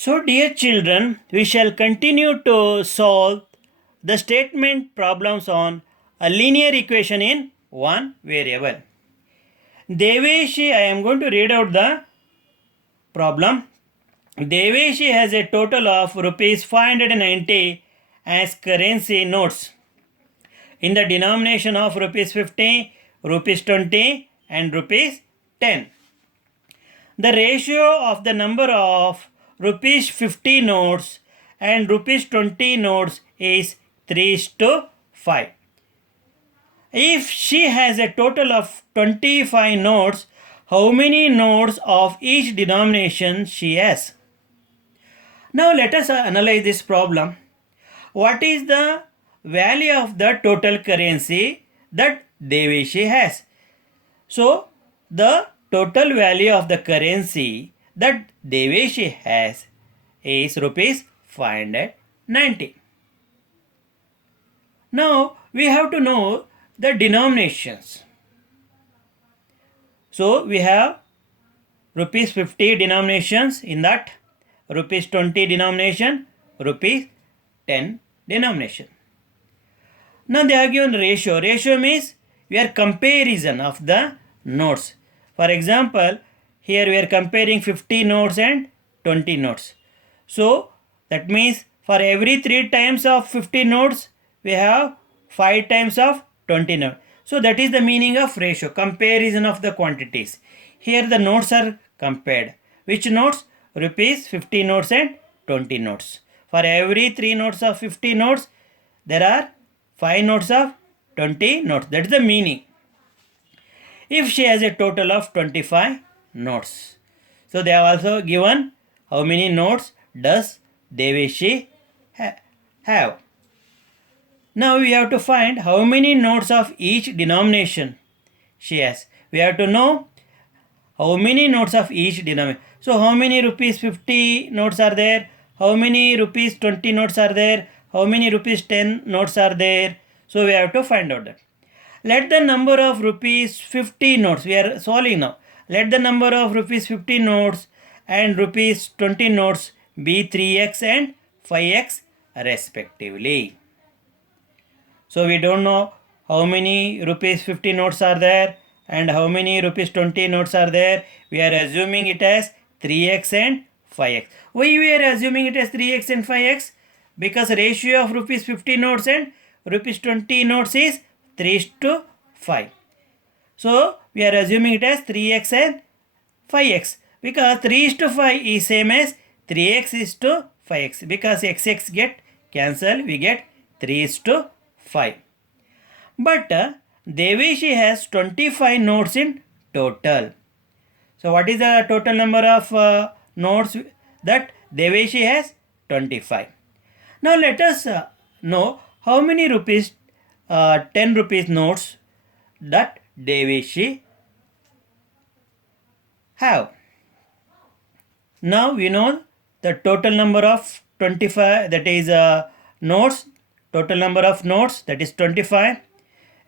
So, dear children, we shall continue to solve the statement problems on a linear equation in one variable. Deveshi, I am going to read out the problem. Deveshi has a total of rupees 590 as currency notes in the denomination of rupees 50, rupees 20 and rupees 10. The ratio of the number of rupees 50 notes and rupees 20 notes is 3:5. If she has a total of 25 notes, how many notes of each denomination she has? Now let us analyze this problem. What is the value of the total currency that Deveshi has? So the total value of the currency that Deveshi has is rupees 590. Now we have to know the denominations. So we have rupees 50 denominations, in that rupees 20 denomination, rupees 10 denomination. Now they have given ratio. Ratio means we are comparison of the notes. For example, here we are comparing 50 notes and 20 notes. So that means for every 3 times of 50 notes, we have 5 times of 20 notes. So that is the meaning of ratio, comparison of the quantities. Here the notes are compared. Which notes? Rupees 50 notes and 20 notes. For every 3 notes of 50 notes, there are 5 notes of 20 notes. That is the meaning. If she has a total of 25 notes. So they have also given how many notes does Deveshi have. Now we have to find how many notes of each denomination she has. We have to know how many notes of each denomination. So how many rupees 50 notes are there? How many rupees 20 notes are there? How many rupees 10 notes are there? So we have to find out that. Let the number of rupees 50 notes, we are solving now. Let the number of rupees 50 notes and rupees 20 notes be 3x and 5x respectively. So we don't know how many rupees 50 notes are there and how many rupees 20 notes are there. We are assuming it as 3x and 5x. Why we are assuming it as 3x and 5x? Because ratio of rupees 50 notes and rupees 20 notes is 3:5. So we are assuming it as 3x and 5x, because 3:5 is same as 3x is to 5x. Because x get cancelled, we get 3:5. But Deveshi has 25 notes in total. So what is the total number of notes that Deveshi has? 25. Now let us know how many rupees 10 rupees notes that Deveshi have. Now we know the total number of 25, that is notes, total number of notes, that is 25.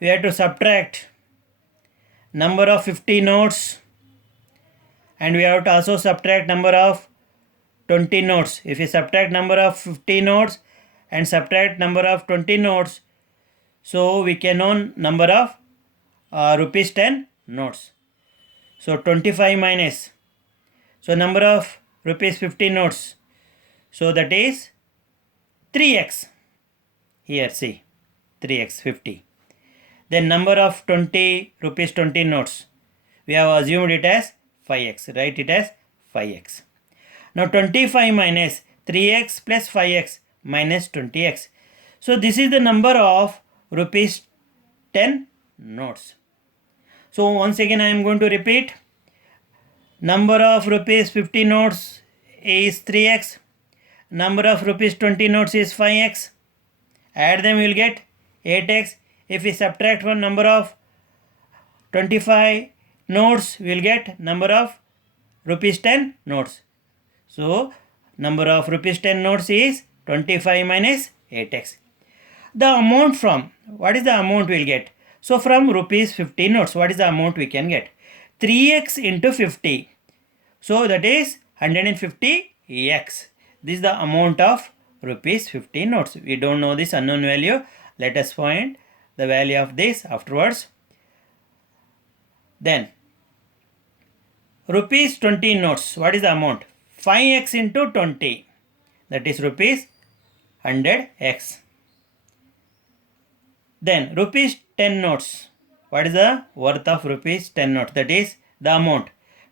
We have to subtract number of 50 notes, and we have to also subtract number of 20 notes. If we subtract number of 50 notes and subtract number of 20 notes, so we can know number of rupees 10 notes. So 25 minus, so number of rupees 50 notes, so that is 3x. Here see, 3x 50. Then number of 20 rupees 20 notes, we have assumed it as 5x. Write it as 5x. Now 25 minus 3x plus 5x minus 20x. So this is the number of rupees 10 notes. So once again I am going to repeat. Number of rupees 50 notes is 3x. Number of rupees 20 notes is 5x. Add them, you will get 8x. If we subtract from number of 25 notes, we will get number of rupees 10 notes. So number of rupees 10 notes is 25 minus 8x. The amount from, what is the amount we will get? So from rupees 50 notes, what is the amount we can get? 3x into 50. So that is 150x. This is the amount of rupees 50 notes. We don't know this unknown value. Let us find the value of this afterwards. Then rupees 20 notes. What is the amount? 5x into 20. That is rupees 100x. Then rupees 10 notes. What is the worth of rupees 10 notes? That is the amount.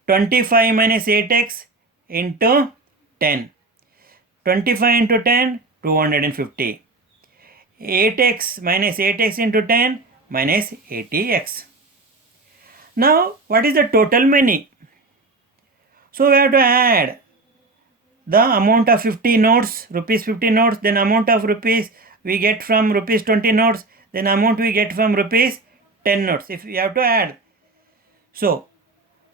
25 minus 8x into 10. 25 into 10, 250. 8x minus 8x into 10 minus 80x. Now, what is the total money? So, we have to add the amount of 50 notes, rupees 50 notes, then amount of rupees we get from rupees 20 notes, then amount we get from rupees 10 notes. If we have to add. So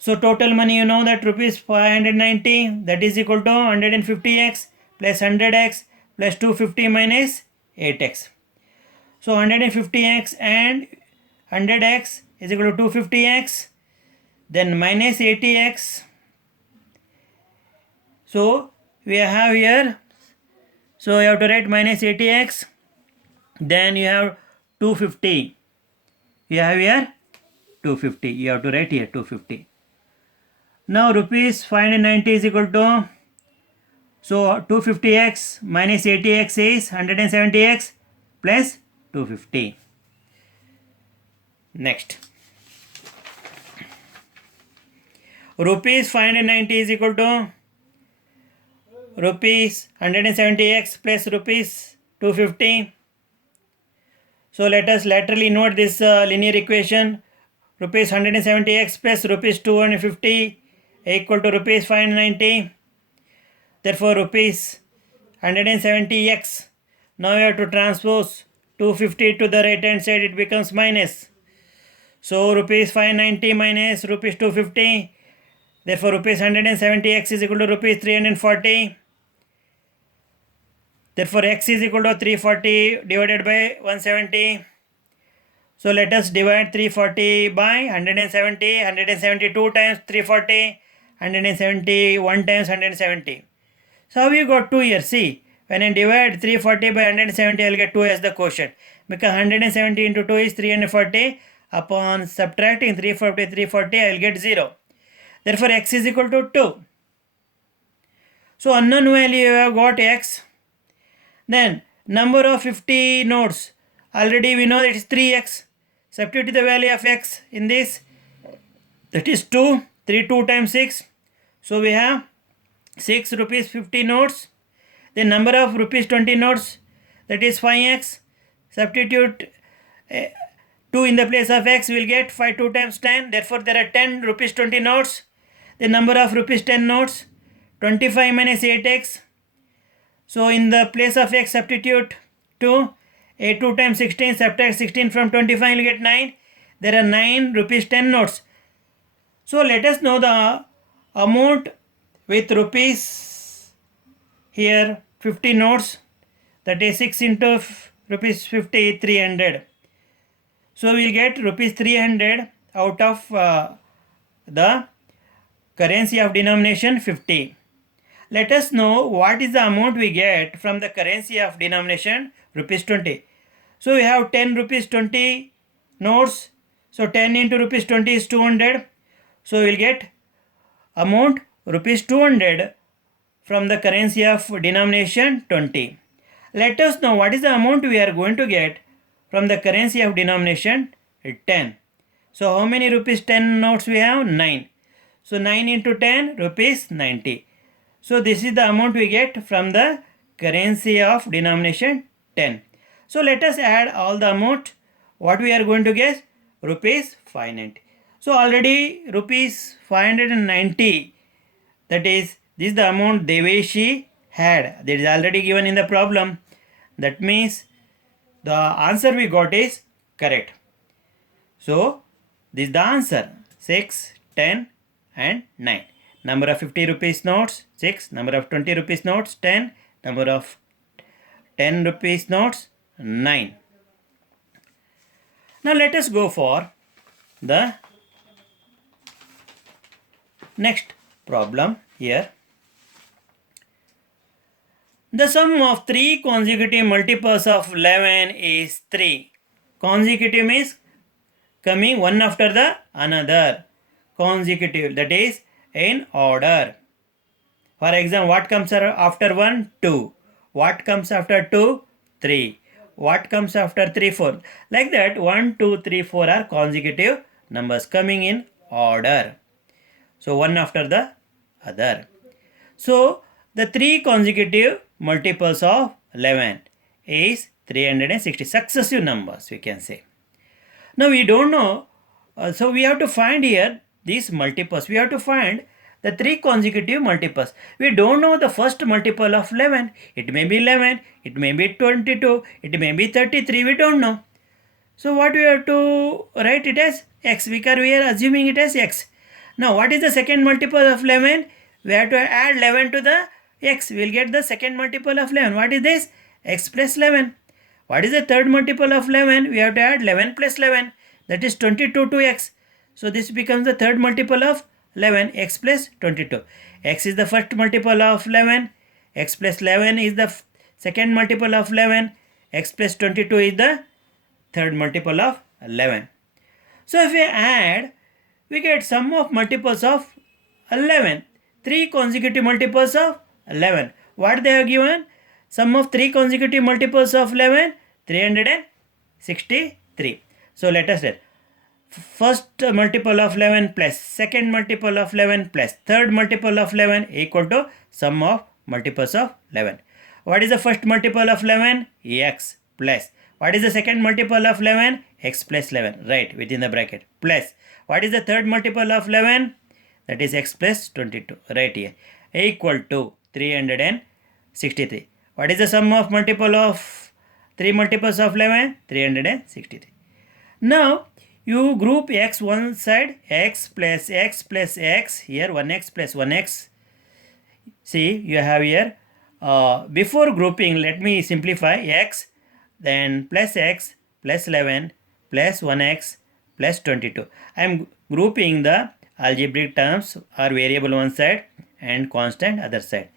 total money, you know that rupees 590, that is equal to 150x plus 100x plus 250 minus 8x. So 150x and 100x is equal to 250x, then minus 80x. So we have here, so you have to write minus 80x, then you have 250. You have here 250. You have to write here 250. Now rupees 590 is equal to, so 250x minus 80x is 170x plus 250. Next, rupees 590 is equal to rupees 170x plus rupees 250. So let us laterally note this linear equation. Rupees 170x plus rupees 250 equal to rupees 590. Therefore rupees 170x. Now we have to transpose 250 to the right hand side, it becomes minus. So rupees 590 minus rupees 250. Therefore rupees 170x is equal to rupees 340. Therefore x is equal to 340 divided by 170. So let us divide 340 by 170. 172 times 340. 171 times 170. So how you got 2 here? See, when I divide 340 by 170, I will get 2 as the quotient. Because 170 into 2 is 340. Upon subtracting 340, I will get 0. Therefore x is equal to 2. So unknown value you have got x. Then number of 50 nodes. Already we know that it is 3x. Substitute the value of x in this. That is 2. 3 2 times 6. So we have 6 rupees 50 notes. The number of rupees 20 notes, that is 5x. Substitute 2 in the place of x, we will get 5 2 times 10. Therefore there are 10 rupees 20 notes. The number of rupees 10 notes, 25 minus 8x. So in the place of x substitute 2. 2 times 16, subtract 16 from 25, you will get 9. There are 9 rupees 10 notes. So let us know the amount with rupees here 50 notes, that is 6 into rupees 50, 300. So we will get rupees 300 out of the currency of denomination 50. Let us know what is the amount we get from the currency of denomination rupees 20. So we have 10 rupees 20 notes. So 10 into rupees 20 is 200. So we will get amount rupees 200 from the currency of denomination 20. Let us know what is the amount we are going to get from the currency of denomination 10. So how many rupees 10 notes we have? 9. So 9 into 10, rupees 90. So this is the amount we get from the currency of denomination 10. So let us add all the amount. What we are going to get? Rupees 590. So already rupees 590, that is, this is the amount Deveshi had. That is already given in the problem. That means the answer we got is correct. So this is the answer. 6, 10 and 9. Number of 50 rupees notes 6. Number of 20 rupees notes 10. Number of 10 rupees notes 9. Now let us go for the next problem here. The sum of three consecutive multiples of 11 is 3. Consecutive means coming one after the another. Consecutive, that is in order. For example, what comes after 1? 2. What comes after 2? 3. What comes after 3? 4. Like that, 1, 2, 3, 4 are consecutive numbers coming in order. So, one after the other. So, the three consecutive multiples of 11 is 360. Successive numbers, we can say. Now, we don't know. So, we have to find here these multiples. We have to find the three consecutive multiples. We don't know the first multiple of 11. It may be 11. It may be 22. It may be 33. We don't know. So, what we have to write it as x, because we are assuming it as x. Now, what is the second multiple of 11? We have to add 11 to the x. We will get the second multiple of 11. What is this? X plus 11. What is the third multiple of 11? We have to add 11 plus 11. That is 22 to x. So, this becomes the third multiple of 11, x plus 22. X is the first multiple of 11. X plus 11 is the second multiple of 11. X plus 22 is the third multiple of 11. So, if we add, we get sum of multiples of 11. Three consecutive multiples of 11. What they have given? Sum of three consecutive multiples of 11, 363. So, let us say first multiple of 11 plus second multiple of 11 plus third multiple of 11 equal to sum of multiples of 11. What is the first multiple of 11? X plus. What is the second multiple of 11? X plus 11. Right, within the bracket. Plus. What is the third multiple of 11? That is x plus 22. Right here. Equal to 363. What is the sum of multiple of 3 multiples of 11? 363. Now, you group x one side, x plus x plus x. Here 1x plus 1x. See, you have here. Before grouping, let me simplify x, then plus x plus 11 plus 1x plus 22. I am grouping the algebraic terms or variable one side and constant other side.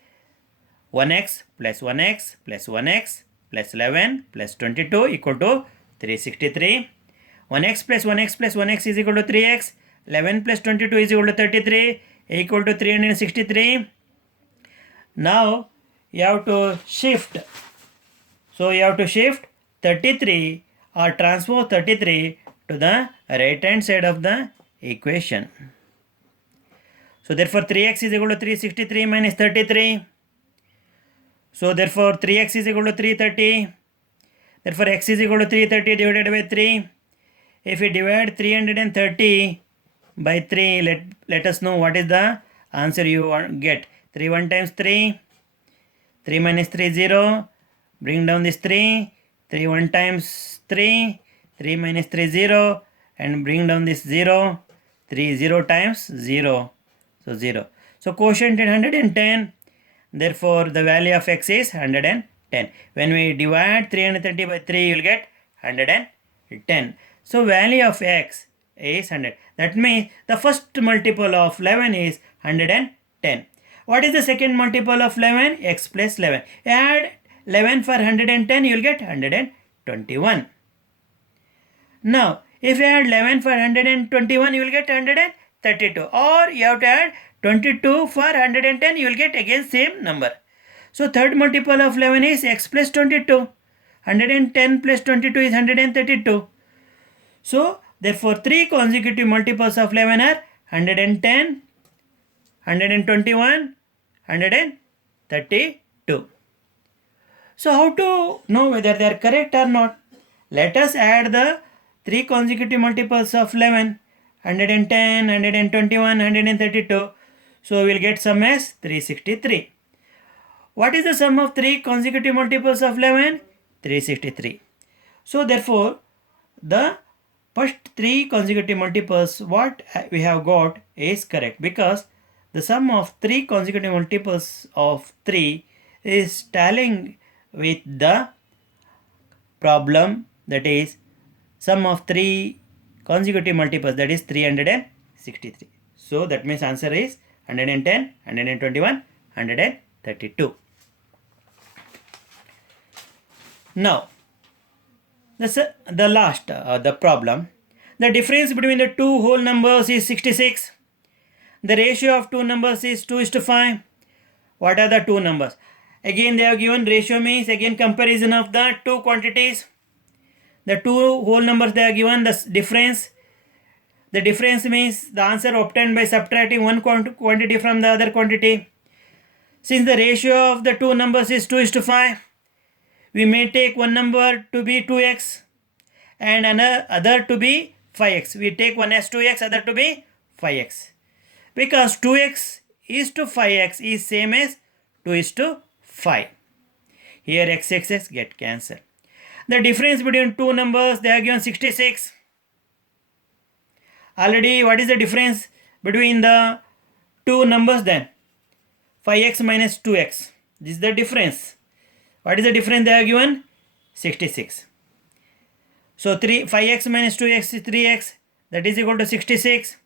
1x plus 1x plus 1x plus 11 plus 22 equal to 363. 1x plus 1x plus 1x is equal to 3x. 11 plus 22 is equal to 33 equal to 363. Now, you have to shift. So, you have to shift 33 or transpose 33 to the right hand side of the equation. So, therefore, 3x is equal to 363 minus 33. So, therefore, 3x is equal to 330. Therefore, x is equal to 330 divided by 3. If we divide 330 by 3, let us know what is the answer you get. 3 1 times 3. 3 minus 3 0. Bring down this 3. 3 1 times 3. 3 minus 3 0. And bring down this 0. 3 0 times 0. So 0. So quotient is 110. Therefore, the value of x is 110. When we divide 330 by 3, you will get 110. So value of x is 100. That means the first multiple of 11 is 110. What is the second multiple of 11? X plus 11. Add 11 for 110, you will get 121. Now, if you add 11 for 121, you will get 132. Or you have to add 22 for 110, you will get again same number. So, third multiple of 11 is x plus 22. 110 plus 22 is 132. So, therefore, three consecutive multiples of 11 are 110, 121, 132. So, how to know whether they are correct or not? Let us add the three consecutive multiples of 11, 110, 121, 132. So, we will get sum as 363. What is the sum of three consecutive multiples of 11? 363. So, therefore, the first three consecutive multiples what we have got is correct, because the sum of three consecutive multiples of 3 is tallying with the problem, that is sum of three consecutive multiples, that is 363. So that means answer is 110, 121, 132. Now, the last, the problem. The difference between the two whole numbers is 66. The ratio of two numbers is 2:5. What are the two numbers? Again, they have given ratio means again comparison of the two quantities. The two whole numbers they are given the difference. The difference means the answer obtained by subtracting one quantity from the other quantity. Since the ratio of the two numbers is 2:5, we may take one number to be 2x and another to be 5x. We take one as 2x, other to be 5x. Because 2x is to 5x is same as 2:5. Here x get cancelled. The difference between two numbers, they are given 66. Already, what is the difference between the two numbers then? 5x minus 2x. This is the difference. What is the difference they are given? 66. So 5x minus 2x is 3x. That is equal to 66.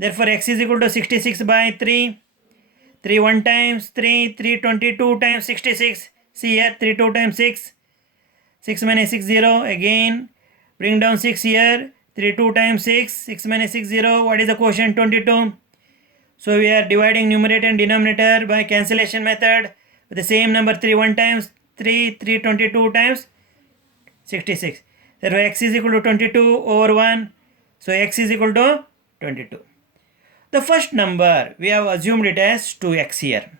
Therefore, x is equal to 66 by 3. 3 1 times 3, 3 22 times 66. See here, 3 2 times 6. 6 minus 6 0. Again, bring down 6 here. 3 2 times 6. 6 minus 6 0. What is the quotient? 22. So we are dividing numerator and denominator by cancellation method with the same number 3 1 times 3, 3 22 times 66. Therefore, x is equal to 22 over 1. So x is equal to 22. The first number, we have assumed it as 2x here.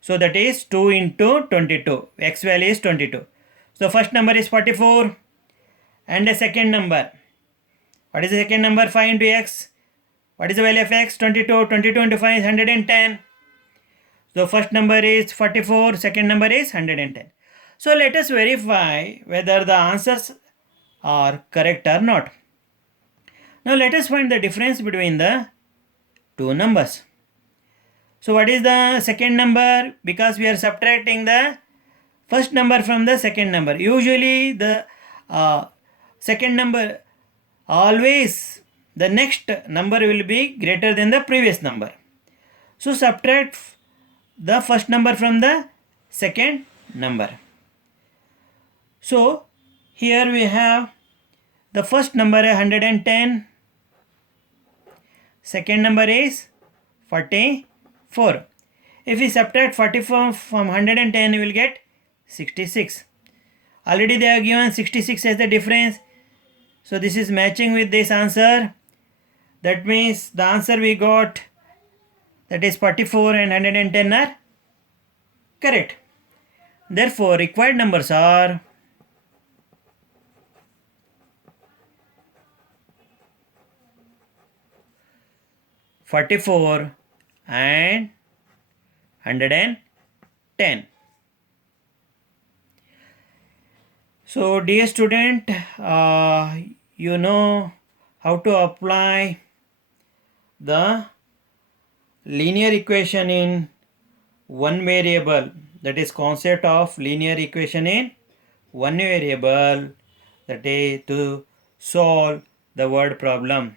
So that is 2 into 22. X value is 22. So first number is 44. And the second number. What is the second number? 5 into x. What is the value of x? 22. 22 into 5 is 110. So first number is 44. Second number is 110. So let us verify whether the answers are correct or not. Now let us find the difference between the two numbers. So what is the second number? Because we are subtracting the first number from the second number. Usually the second number, always the next number will be greater than the previous number. So subtract the first number from the second number. So here we have the first number 110. Second number is 44. If we subtract 44 from 110, we will get 66. Already they are given 66 as the difference. So this is matching with this answer. That means the answer we got, that is 44 and 110 are correct. Therefore, required numbers are 44 and 110. So dear student, you know how to apply the linear equation in one variable, that is concept of linear equation in one variable, that is to solve the word problem.